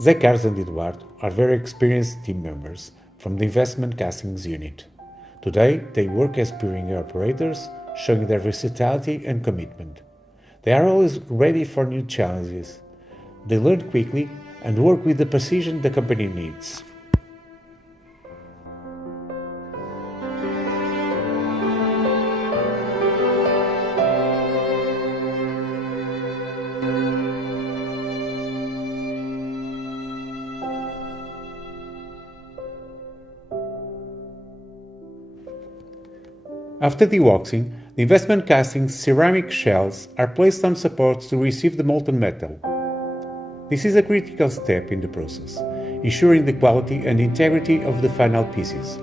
Zé Carlos and Eduardo are very experienced team members from the investment castings unit. Today, they work as purring operators, showing their versatility and commitment. They are always ready for new challenges. They learn quickly and work with the precision the company needs. After dewaxing, the investment casting's ceramic shells are placed on supports to receive the molten metal. This is a critical step in the process, ensuring the quality and integrity of the final pieces.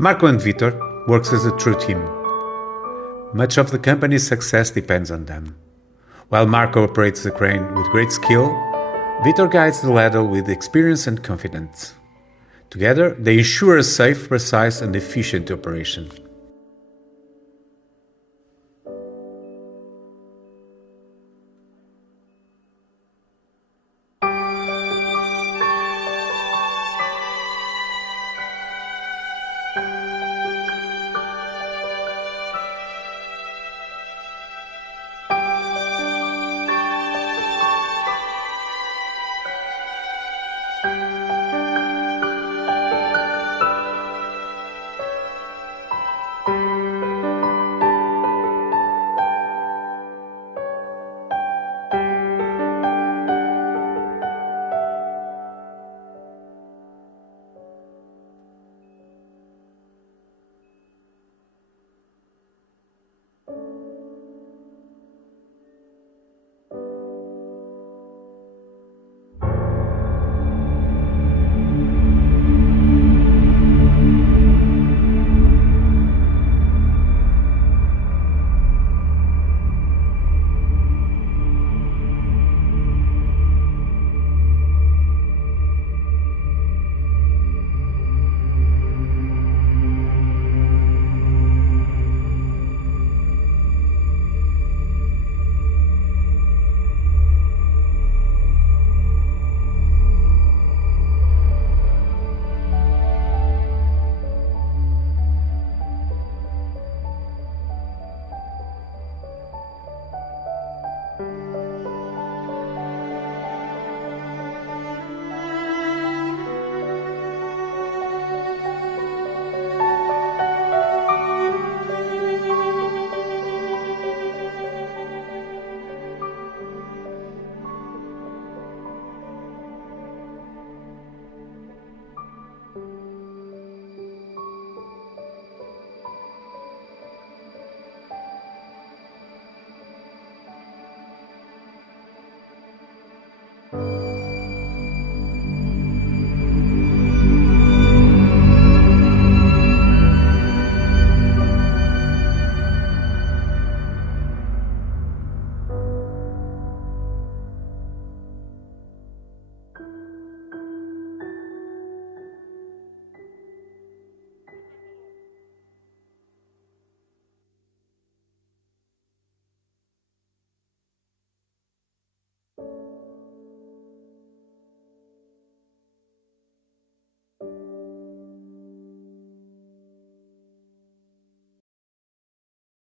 Marco and Vitor works as a true team. Much of the company's success depends on them. While Marco operates the crane with great skill, Vitor guides the ladle with experience and confidence. Together, they ensure a safe, precise and efficient operation.